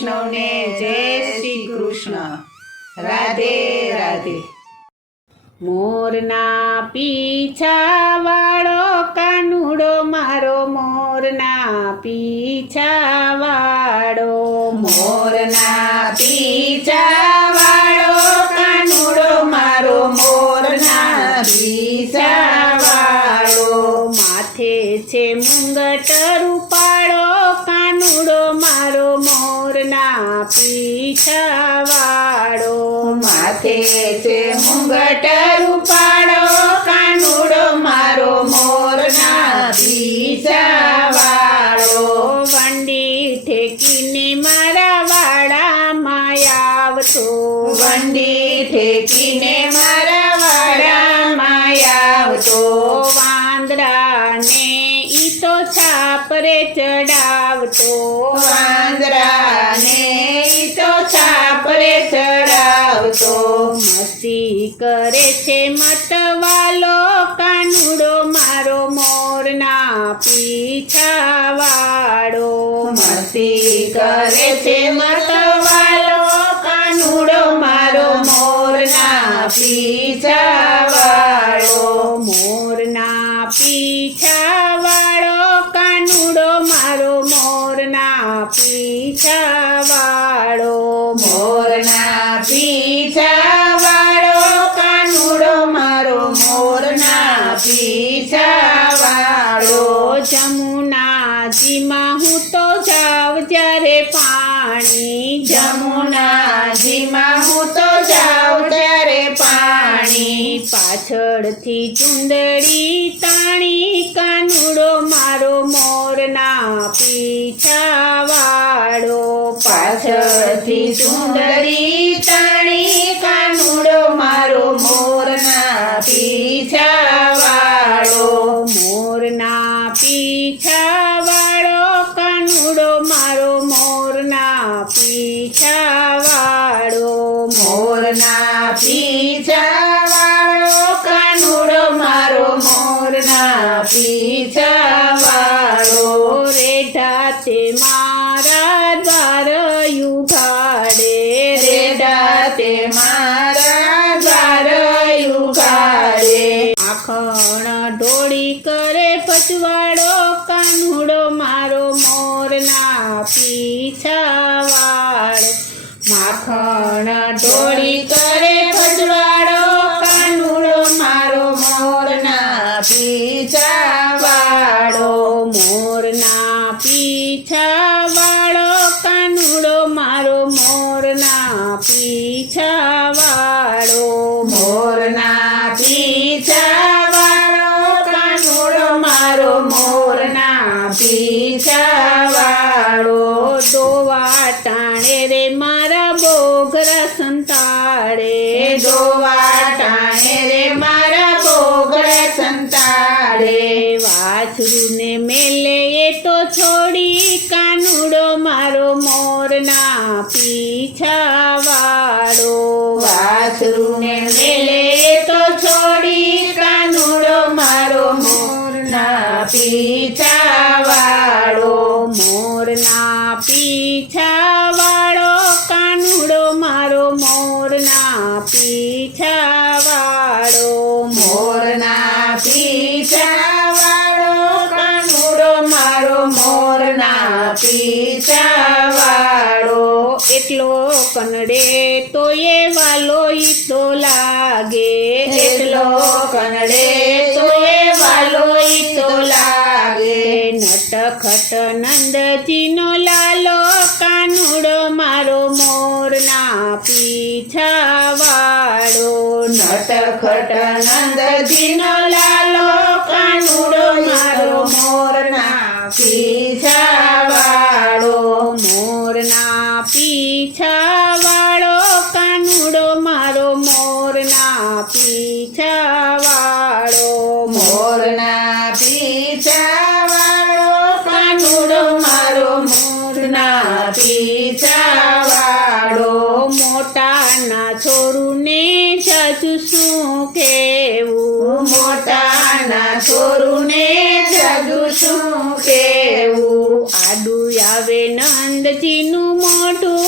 વૈષ્ણવને જય શ્રી કૃષ્ણ. રાધે રાધે. મોરના પીછા વાળો કાનુડો મારો, મોરના પીછા વાળો, મોરના પીછા વાળો કાનુડો મારો, મોરના પીછા વાળો. માથે છે મુંગટ રૂપાળો કાનુડો મારો, મોરના પીછા વાળો. માથે છે મુંગટ રૂપાળો કાનુડો મારો, મોરના પીછા વાળો. વંડી ઠેકીને મારા વાડામાં આવતો, વંડી ઠેકીને મારા વાડામાં આવતો. વાંદરાને ઈ તો છાપરે ચડાવતો, વાંદરાને ઈ તો છાપરે ચડાવતો. મસ્તી કરે છે મતવાલો કાનુડો મારો, મોરના પીછા વાળો. મસ્તી કરે છે મતવાલો કાનુડો મારો, મોરના પીછા વાળો. મોરના પીછા વાળો કાનુડો મારો, મોરના પીછા વાળો. મોરના પીછા વાળો કાનુડો મારો, મોરના પીછા વાળો. જમુનાજીમાં હું તો જાઉં જ્યારે પાણી, જમુનાજીમાં હું તો જાઉં ત્યારે પાણી. પાછળથી ચુંદડી તાણી કાનુડો મારો, મોરના પીછા વાળો. પાછળથી સુંદરી તાણી કાનુડો મારો, મોરના પીછા વાળો. મોરના પીછા વાળો કાનુડો મારો, મોરના પીછા વાળો. મોરના પીછા વાળો કાનુડો મારો, મોરના પીછા વાળો. રેઢા તે મારા દ્વાર યુગાડે, રેડા તે મારા દ્વાર યુગાડે. આખણ ઢોળી કરે પચવાડો કાનુડો મારો, મોરના પીછા વાળો. માખણ ઢોળી કરે પજવાડો કાનુડો મારો, મોરના પીછા વાળો. મોરના પીછા વાળો કાનુડો મારો, મોરના પીછા વાળો. મોરના પીછા વાળો કાનુડો મારો, મોરના પીછા વાળો. દોવા ટાણે રે મારા બોગરા સંતાડે, દોવા ટાણે રે મારા બોગડા સંતાડે. વાછરુને મેલે એ તો છોડી કાનુડો મારો, મોરના પીછા વાળો. વાછરુને મેલે તો છોડી કાનુડો મારો, મોરના પીછા વાળો. મોરના પીછા વાળો કાનુડો મારો, મોરના પીછા વાળો. મોરના પીછા વાળો કાનુડો મારો, મોરના પીછા વાળો. એટલો કનડે તો એ વાલો ઈ તો લાગે, એટલો કનડે તો એ વાલો ઈ તો લાગે. નટખટ નંદજીનો લાલો કાનુડો મારો, મોરના પીછા વાળો. નટખટ નંદજીનો લાલો કાનુડો મારો, મોરના પીછા વાળો. મોરના પીછા વાળો કાનુડો મારો, મોરના પીછા વાળો. મોરના પીછા વાળો કાનુડો મારો, મોરના પીછા વાળો. મોટાના છોરુને જાજુ શું કહેવું, મોટાના છોરુને જાજુ શું કહેવું. આડું આવે નંદજીનું મોઢું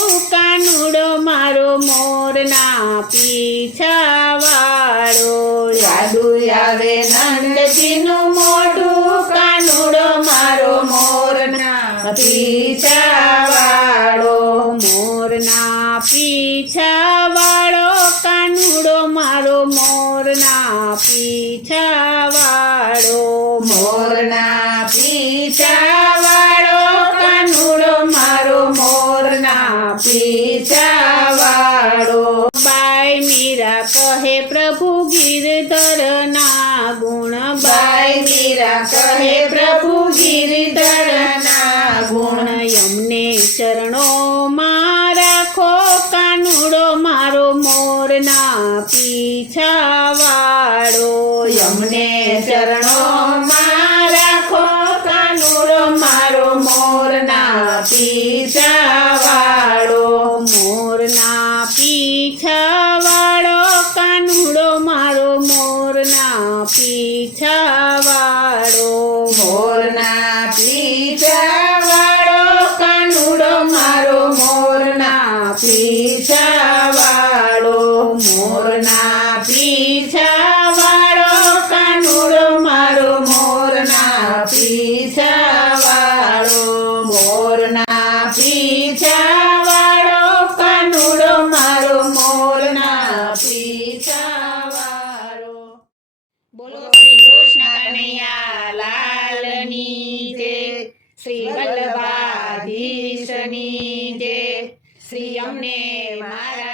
મોરના પીછાવાળો. યાદુ આવે નંદજીનું મોઢું, કાનુડો મારો મોરના પીછાવાળો. મોરના પીછાવાળો કાનુડો મારો મોરના પીછાવાળો. મોરના પીછાવાળો, કાનુડો મારો મોરના પીછાવાળો. બાઈ મીરા કહે પ્રભુ ગિરધરના ગુણ. બાઈ મીરા કહે પ્રભુ ગિરધરના ગુણ. અમને ચરણોમાં રાખો કાનુડો મારો મોરના પીછાવાળો. અમને ચરણોમાં રાખો, કાનુડો મારો મોરના પીછાવાળો. મોરના પીછાવાળો કાનુડો મારો મોરના પીછાવાળો. મોરના પીછાવાળો, કાનુડો મારો મોરના પીછાવાળો. મોરના પીછાવાળો, કાનુડો મારો મોરના પીછાવાળો. મોરના પીછાવાળો, કાનુડો મારો મોરના પીછાવાળો. બોલો શ્રી કૃષ્ણ કનૈયા લાલની જય. શ્રી વલ્લભાધીશની જય. શ્રી અમને મહારાજ